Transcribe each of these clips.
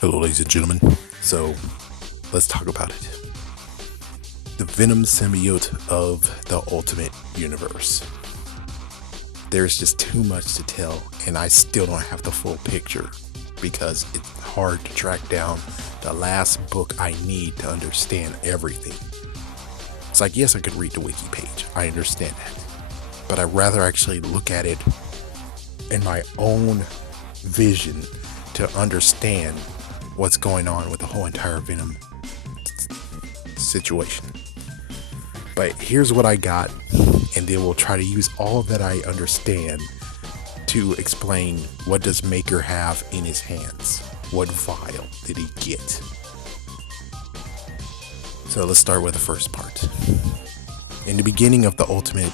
Hello, ladies and gentlemen. So, let's talk about it. The Venom Symbiote of the Ultimate Universe. There's just too much to tell, and I still don't have the full picture because it's hard to track down the last book I need to understand everything. It's like, yes, I could read the wiki page. I understand that. But I'd rather actually look at it in my own vision to understand what's going on with the whole entire Venom situation. But here's what I got, and then we'll try to use all that I understand to explain what does Maker have in his hands. What vial did he get? So let's start with the first part. In the beginning of the Ultimate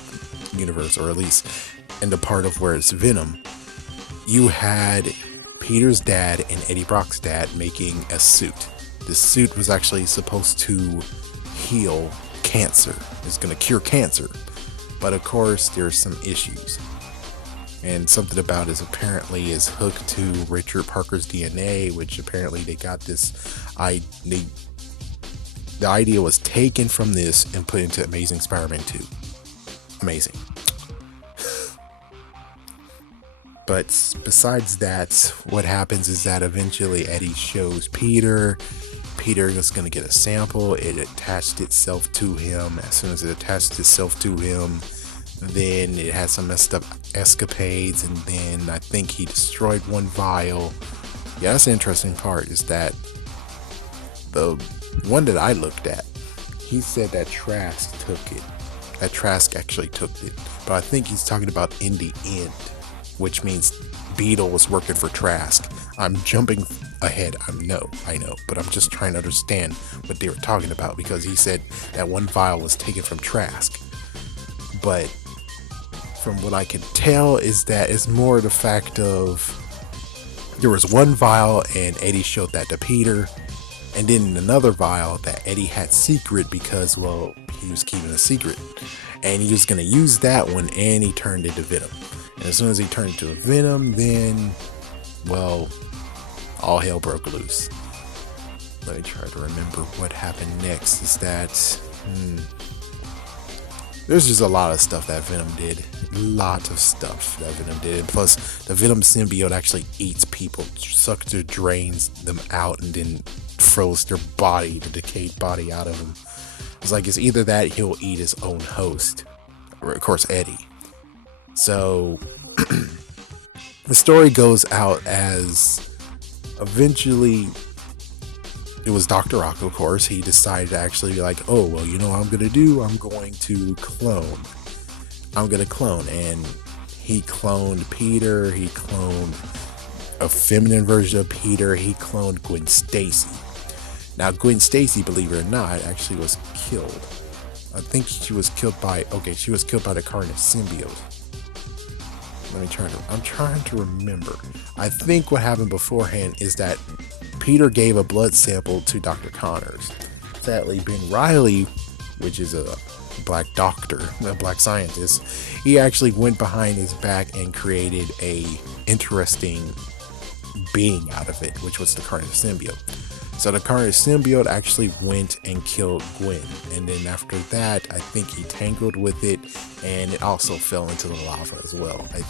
Universe, or at least in the part of where it's Venom, you had Peter's dad and Eddie Brock's dad making a suit. This suit was actually supposed to heal cancer. It's going to cure cancer. But of course, there's some issues. And something about it apparently is hooked to Richard Parker's DNA, which apparently they got this. The idea was taken from this and put into Amazing Spider-Man 2. Amazing. But besides that, what happens is that eventually Eddie shows Peter. Peter is going to get a sample. It attached itself to him. As soon as it attached itself to him, then it had some messed up escapades. And then I think he destroyed one vial. Yeah, that's the interesting part, is that the one that I looked at, he said that Trask took it. That Trask actually took it. But I think he's talking about in the end, which means Beetle was working for Trask. I'm jumping ahead. I know, but I'm just trying to understand what they were talking about, because he said that one vial was taken from Trask. But from what I can tell is that it's more the fact of there was one vial and Eddie showed that to Peter, and then another vial that Eddie had secret because, well, he was keeping a secret, and he was going to use that when Annie turned into Venom. And as soon as he turned into a Venom, then, well, all hell broke loose. Let me try to remember what happened next. Is that there's just a lot of stuff that Venom did. Lot of stuff that Venom did. And plus, the Venom symbiote actually eats people, sucks or drains them out, and then throws their body, the decayed body, out of them. It's like, it's either that he'll eat his own host, or of course Eddie. So the story goes out as eventually it was Dr. Ock, of course. He decided to actually be like, oh, well, you know what I'm going to do? I'm going to clone. And he cloned Peter. He cloned a feminine version of Peter. He cloned Gwen Stacy. Now, Gwen Stacy, believe it or not, actually was killed. I think she was killed by the Carnage symbiote. I'm trying to remember. I think what happened beforehand is that Peter gave a blood sample to Dr. Connors. Sadly, Ben Reilly, which is a black doctor, a black scientist, he actually went behind his back and created a interesting being out of it, which was the Carnage symbiote. So the Carnage symbiote actually went and killed Gwen, and then after that, I think he tangled with it, and it also fell into the lava as well. I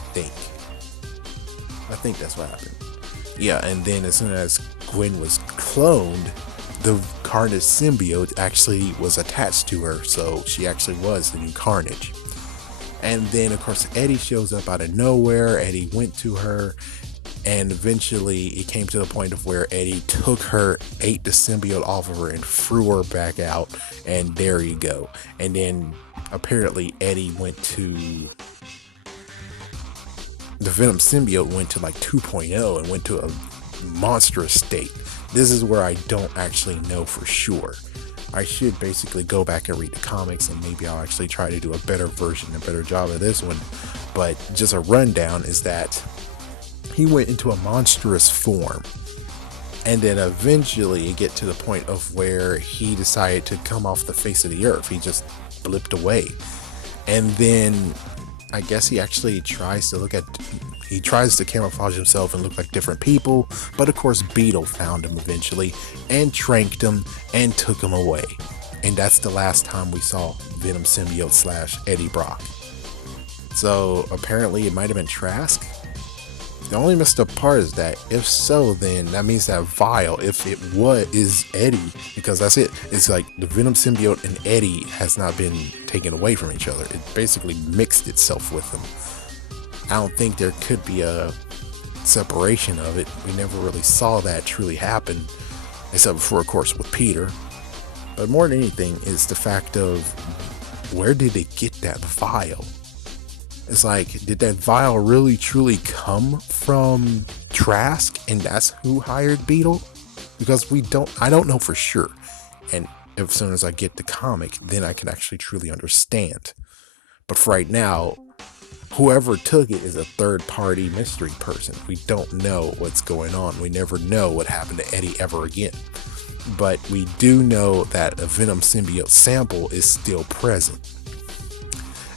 think that's what happened. Yeah, and then as soon as Gwen was cloned, the Carnage symbiote actually was attached to her, so she actually was the new Carnage. And then, of course, Eddie shows up out of nowhere. Eddie went to her, and eventually it came to the point of where Eddie took her, ate the symbiote off of her, and threw her back out, and there you go. And then apparently Eddie went to the Venom symbiote went to like 2.0 and went to a monstrous state. This is where I don't actually know for sure. I should basically go back and read the comics, and maybe I'll actually try to do a better version, a better job of this one. But just a rundown is that he went into a monstrous form, and then eventually it get to the point of where he decided to come off the face of the earth. He just blipped away, and then I guess he actually tries to look at He tries to camouflage himself and look like different people, but of course Beetle found him eventually and tranked him and took him away. And that's the last time we saw Venom Symbiote slash Eddie Brock. So apparently it might have been Trask. The only messed up part is that if so, then that means that vial, if it is Eddie, because that's it. It's like the Venom Symbiote and Eddie has not been taken away from each other. It basically mixed itself with them. I don't think there could be a separation of it. We never really saw that truly happen, except for, of course, with Peter. But more than anything is the fact of, where did they get that vial? It's like, did that vial really truly come from Trask and that's who hired Beetle? Because I don't know for sure. And as soon as I get the comic, then I can actually truly understand. But for right now, whoever took it is a third party mystery person. We don't know what's going on. We never know what happened to Eddie ever again. But we do know that a Venom Symbiote sample is still present.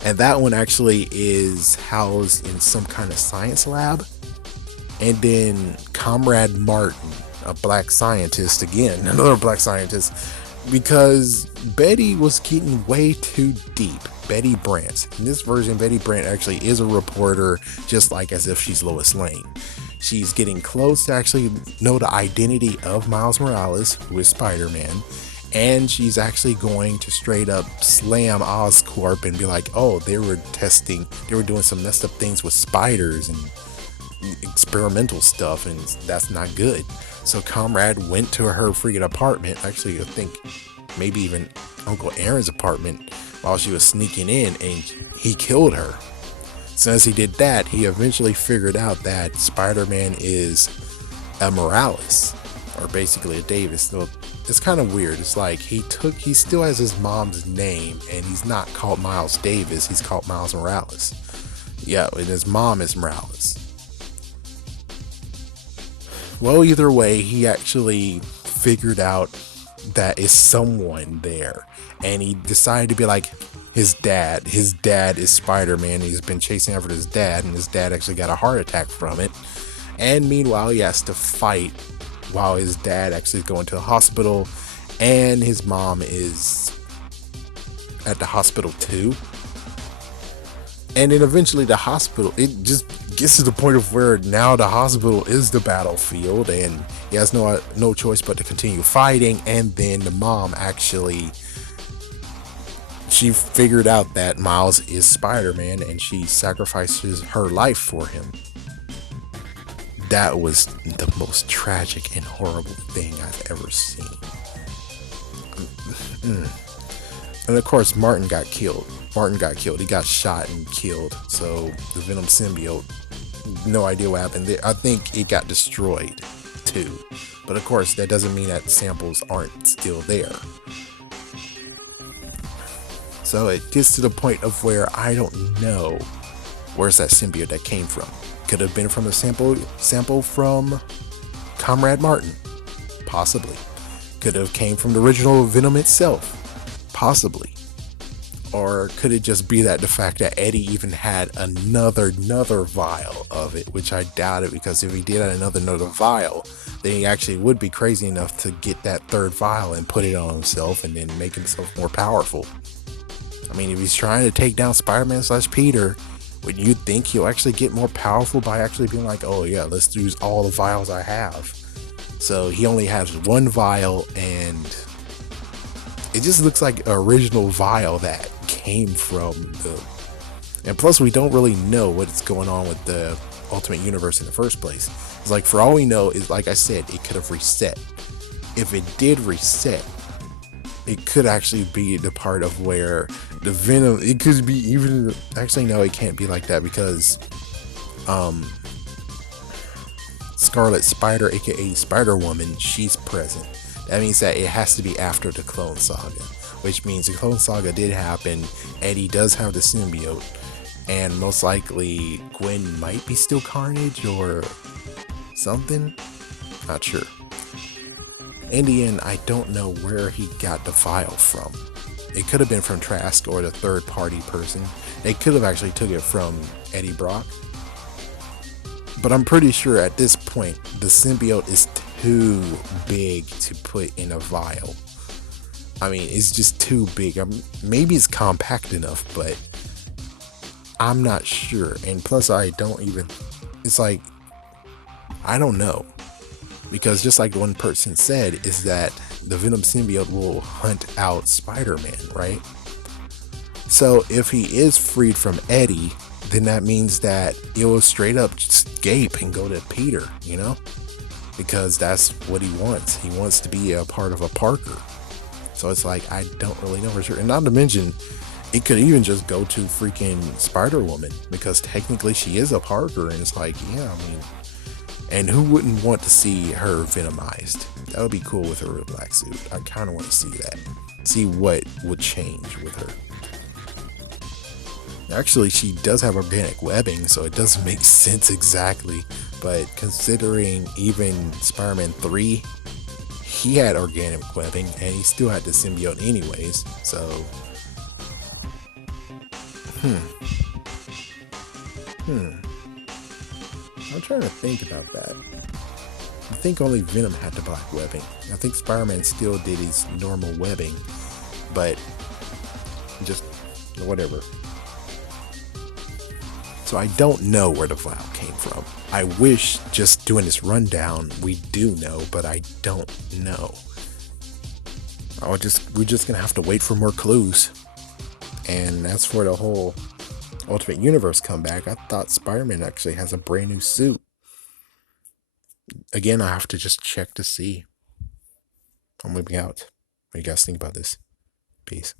And that one actually is housed in some kind of science lab. And then Comrade Martin, a black scientist, again, another black scientist, because Betty was getting way too deep. Betty Brant. In this version, Betty Brant actually is a reporter, just like as if she's Lois Lane. She's getting close to actually know the identity of Miles Morales, who is Spider-Man. And she's actually going to straight up slam Oscorp and be like, oh, they were doing some messed up things with spiders and experimental stuff, and that's not good. So Comrade went to her freaking apartment, actually I think maybe even Uncle Aaron's apartment, while she was sneaking in, and he killed her. Since he did that, he eventually figured out that Spider-Man is a Morales, or basically a Davis. So it's kind of weird. It's like he still has his mom's name, and he's not called Miles Davis, he's called Miles Morales. Yeah, and his mom is Morales. Well, either way, he actually figured out that is someone there, and he decided to be like his dad. His dad is Spider-Man. He's been chasing after his dad, and his dad actually got a heart attack from it. And meanwhile, he has to fight while his dad actually is going to the hospital, and his mom is at the hospital too. And then eventually the hospital, it just gets to the point of where now the hospital is the battlefield, and he has no choice but to continue fighting. And then the mom actually, she figured out that Miles is Spider-Man, and she sacrifices her life for him. That was the most tragic and horrible thing I've ever seen. And of course, Martin got killed. He got shot and killed. So the Venom Symbiote, no idea what happened. I think it got destroyed too. But of course, that doesn't mean that samples aren't still there. So it gets to the point of where I don't know where's that symbiote that came from. Could have been from a sample from Comrade Martin, possibly. Could have came from the original Venom itself, possibly. Or could it just be that the fact that Eddie even had another vial of it, which I doubt it, because if he did have another vial, then he actually would be crazy enough to get that third vial and put it on himself and then make himself more powerful. I mean, if he's trying to take down Spider-Man / Peter, would you think he'll actually get more powerful by actually being like, oh yeah, let's use all the vials I have? So he only has one vial, and it just looks like an original vial that came from the... And plus, we don't really know what's going on with the Ultimate Universe in the first place. It's like, for all we know, is like I said, it could have reset. If it did reset, it could actually be the part of where the Venom, it could be even, actually no, it can't be like that, because Scarlet Spider, aka Spider-Woman, she's present. That means that it has to be after the Clone Saga, which means the Clone Saga did happen. Eddie does have the symbiote, and most likely Gwen might be still Carnage or something, not sure. In the end, I don't know where he got the vial from. It could have been from Trask or the third party person. They could have actually took it from Eddie Brock. But I'm pretty sure at this point, the symbiote is too big to put in a vial. I mean, it's just too big. Maybe it's compact enough, but I'm not sure. And plus, I don't even. It's like, I don't know. Because just like one person said, is that the Venom symbiote will hunt out Spider-Man, right? So if he is freed from Eddie, then that means that it will straight up escape and go to Peter, you know? Because that's what he wants. He wants to be a part of a Parker. So it's like, I don't really know for sure. And not to mention, it could even just go to freaking Spider-Woman, because technically she is a Parker, and it's like, yeah, I mean, and who wouldn't want to see her venomized? That would be cool with her black suit. I kind of want to see that. See what would change with her. Actually, she does have organic webbing, so it doesn't make sense exactly. But considering even Spider-Man 3, he had organic webbing, and he still had the symbiote anyways, so... I'm trying to think about that. I think only Venom had the black webbing. I think Spider-Man still did his normal webbing, but just whatever. So I don't know where the vial came from. I wish, just doing this rundown, we do know, but I don't know. We're just gonna have to wait for more clues. And as for the whole Ultimate Universe comeback, I thought Spider-Man actually has a brand new suit. Again, I have to just check to see. I'm moving out. What do you guys think about this? Peace.